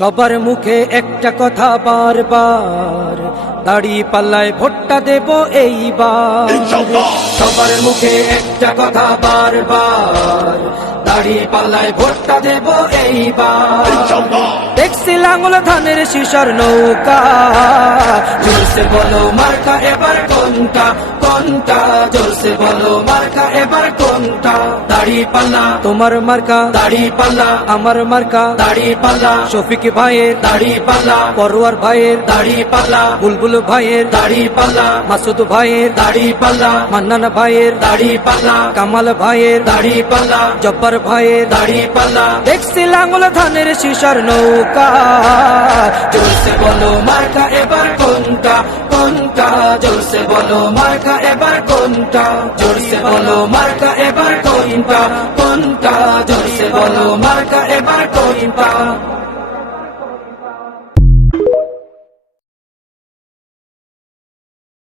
সবার মুখে একটা কথা বারবার, দাড়ি পাল্লায় ভোটটা দেব এইবার। সবার মুখে একটা কথা বারবার, দাড়ি পাল্লায় ভোটটা দেব এইবার। দেখছি লাঙ্গল ধানের শিশর নৌকা, জোরসে বলো মার্কা এবার কোনটা কোনটা, জোরসে বলো মার্কা এবার কোনটা। দাড়ি পাল্লা তোমার মার্কা, দাড়ি পাল্লা আমার মার্কা, দাড়ি পাল্লা শফিক ভাইয়ের দাড়ি পাল্লা, পরোয়ার ভাইয়ের দাড়ি পাল্লা, বুলবুল ভাইয়ের দাড়ি পাল্লা, মাসুদ ভাইয়ের দাড়ি পাল্লা, মান্নান ভাইয়ের দাড়ি পাল্লা, কামাল ভাইয়ের দাড়ি পাল্লা, জব্বার ভাইয়ের দাড়ি পাল্লা। দেখছি লাঙ্গল ধানের শিশর নৌকা, জোরসে বলো মার্কা এবার কোনটা কোনটা, জোরসে বলো মার্কা এবার কোনটা, জোরসে বলো মার্কা এবার কোনটা কোনটা, জোরসে বলো মার্কা এবার কোনটা।